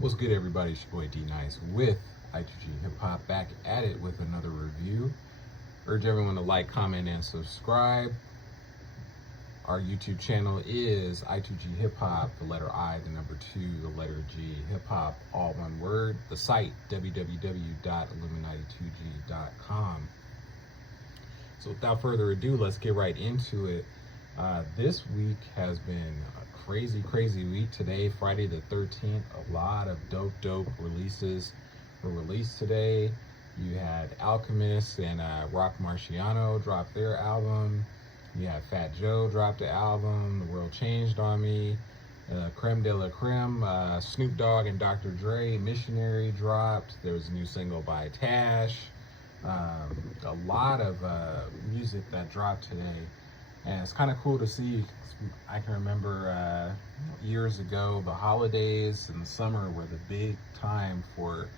What's good, everybody? It's your boy D Nice with I2G Hip Hop, back at it with another review. Urge everyone to like, comment, and subscribe. Our YouTube channel is I2G Hip Hop, the letter I, the number 2, the letter G, hip hop, all one word. The site, www.illuminati2g.com. So without further ado, let's get right into it. This week has been a crazy week. Today, Friday the 13th, a lot of dope releases were released today. You had Alchemist and Rock Marciano drop their album. You had Fat Joe drop the album, The World Changed on Me. Creme de la Creme, Snoop Dogg and Dr. Dre, Missionary dropped. There was a new single by Tash. A lot of music that dropped today, and it's kind of cool to see. I can remember years ago, the holidays and the summer were the big time for,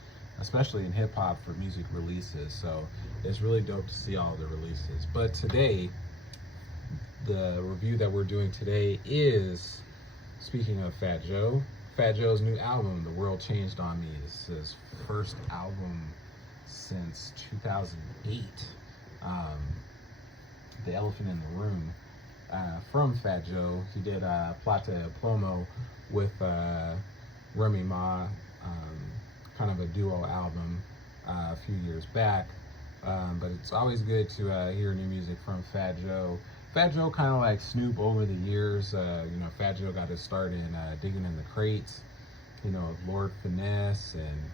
especially in hip hop, for music releases. So it's really dope to see all the releases. But today, the review that we're doing today is, speaking of Fat Joe, Fat Joe's new album, The World Changed on Me. It's his first album since 2008. The Elephant in the Room, from Fat Joe. He did Plata Plomo with Remy Ma, kind of a duo album a few years back. But it's always good to hear new music from Fat Joe. Fat Joe, kind of like Snoop over the years. Fat Joe got his start in digging in the crates, Lord Finesse and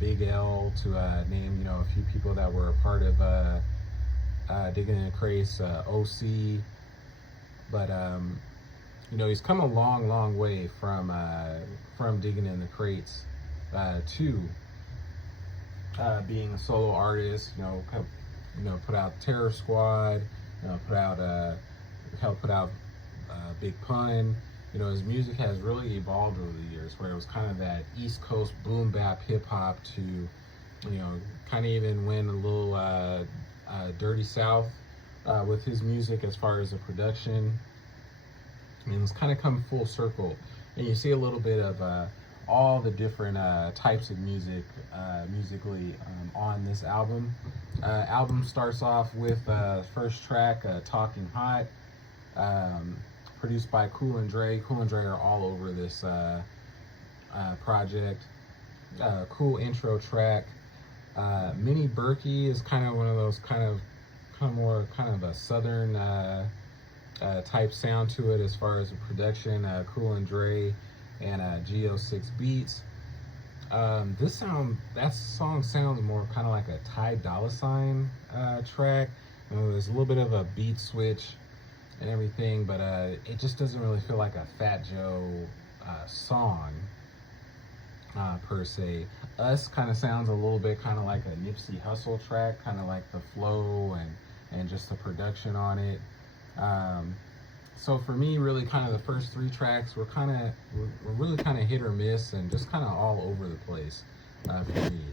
Big L, to name a few people that were a part of digging in the crates, OC. But he's come a long way from digging in the crates to being a solo artist. Put out Terror Squad, helped put out Big Pun. His music has really evolved over the years, where it was kind of that East Coast boom bap hip hop to, kind of even went a little dirty south with his music as far as the production. It's kind of come full circle, and you see a little bit of all the different types of music musically on this album. Album starts off with first track, Talking Hot, produced by Cool and Dre. Cool and Dre are all over this project. Cool intro track. Mini Berkey is kind of one of those kind of a southern type sound to it as far as the production. Cool and Dre and Geo6 Beats. That song sounds more kind of like a Ty Dolla $ign track. There's a little bit of a beat switch and everything, but it just doesn't really feel like a Fat Joe song per se. Us kind of sounds a little bit kind of like a Nipsey Hussle track, kind of like the flow and just the production on it. So for me, really kind of the first 3 tracks were really kind of hit or miss and just kind of all over the place for me.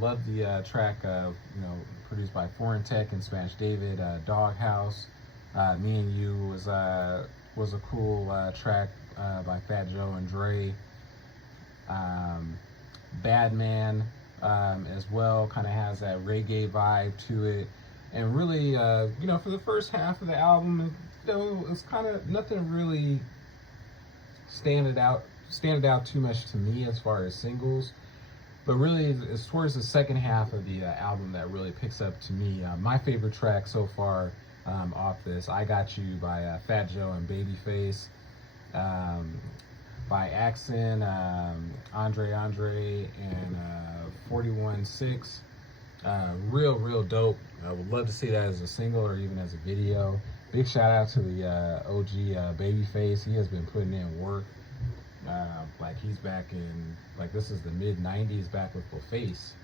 Love the track, produced by Foreign Tech and Smash David, Doghouse. Me and You was a cool track by Fat Joe and Dre. Bad Man as well, kind of has that reggae vibe to it. And really, for the first half of the album, it's kind of nothing really standing out too much to me as far as singles. But really, it's towards the second half of the album that really picks up to me. My favorite track so far off this, I Got You by Fat Joe and Babyface, by Axon, Andre, and 41-6. Real dope. I would love to see that as a single or even as a video. Big shout out to the OG Babyface. He has been putting in work. He's back in, this is the mid-90s, back with LaFace.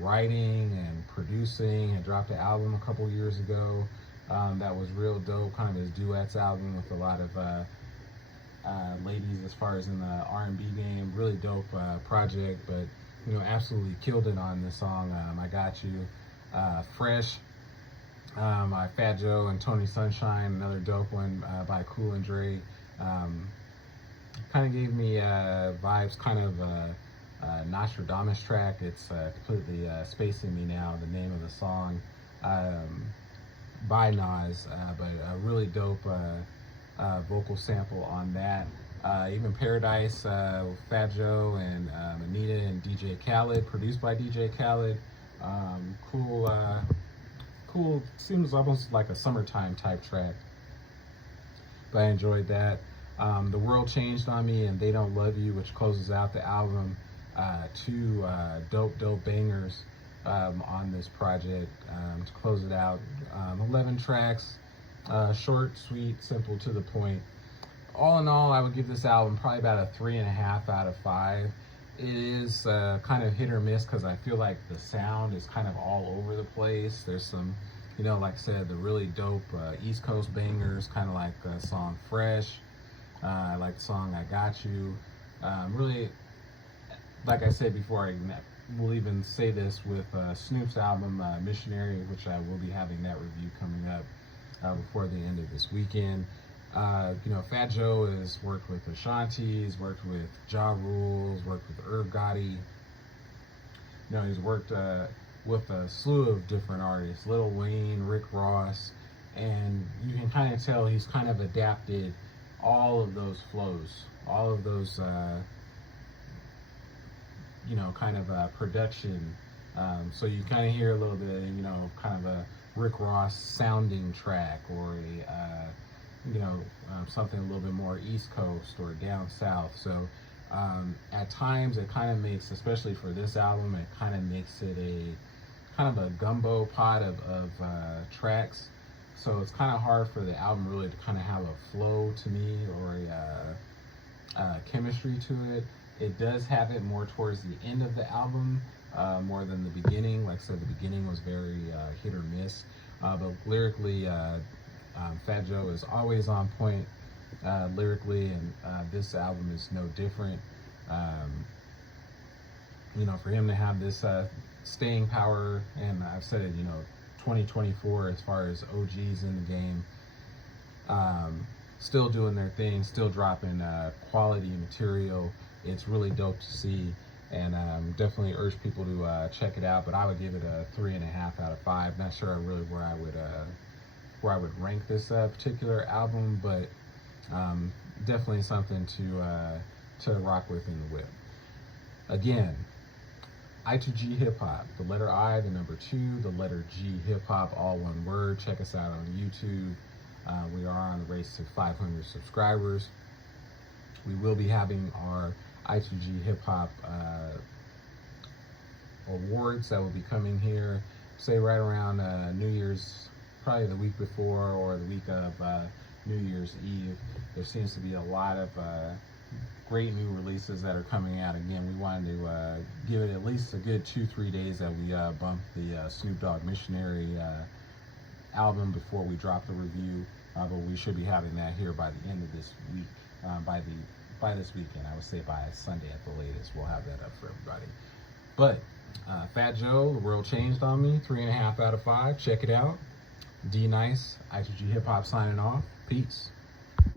Writing and producing, and dropped an album a couple years ago that was real dope, kind of his duets album with a lot of ladies as far as in the R&B game. Really dope project, but absolutely killed it on this song, I Got You. Fresh by Fat Joe and Tony Sunshine, another dope one by Cool and Dre. Kind of gave me vibes, kind of Nostradamus track. It's completely spacing me now, the name of the song, by Nas, but a really dope vocal sample on that. Even Paradise, Fat Joe and Anita and DJ Khaled, produced by DJ Khaled. Cool, cool. Seems almost like a summertime type track, but I enjoyed that. The World Changed on Me and They Don't Love You, which closes out the album. Two dope bangers on this project to close it out. 11 tracks, short, sweet, simple, to the point. All in all, I would give this album probably about a 3.5 out of 5. It is kind of hit or miss because I feel like the sound is kind of all over the place. There's some, like I said, the really dope East Coast bangers, kind of like the song Fresh. I like the song I Got You. Really, like I said before, I will even say this with Snoop's album Missionary, which I will be having that review coming up before the end of this weekend. Fat Joe has worked with Ashanti, he's worked with Ja Rule, he's worked with Irv Gotti. He's worked with a slew of different artists, Lil Wayne, Rick Ross, and you can kind of tell he's kind of adapted all of those flows, all of those, kind of production. So you kind of hear a little bit, kind of a Rick Ross sounding track, or a, something a little bit more East Coast or down South. So at times it kind of makes, especially for this album, it kind of makes it a kind of a gumbo pot of tracks. So it's kind of hard for the album really to kind of have a flow to me, or a chemistry to it. It does have it more towards the end of the album, more than the beginning. Like I said, the beginning was very hit or miss. But lyrically, Fat Joe is always on point lyrically, and this album is no different. For him to have this staying power, and I've said it, 2024 as far as OGs in the game, still doing their thing, still dropping quality material. It's really dope to see, and definitely urge people to check it out. But I would give it a 3.5 out of 5. Not sure really where I would rank this particular album, but definitely something to rock with in the whip. Again, I2G Hip Hop, the letter I, the number 2, the letter G Hip Hop, all one word. Check us out on YouTube. We are on the race to 500 subscribers. We will be having our I2G Hip Hop awards that will be coming here, say right around New Year's, probably the week before or the week of New Year's Eve. There seems to be a lot of great new releases that are coming out. Again, we wanted to give it at least a good 2-3 days that we bump the Snoop Dogg Missionary album before we drop the review. But we should be having that here by the end of this week, by this weekend. I would say by Sunday at the latest, we'll have that up for everybody. But Fat Joe, The World Changed on Me, 3.5 out of 5. Check it out. D Nice, I2G Hip Hop signing off. Peace.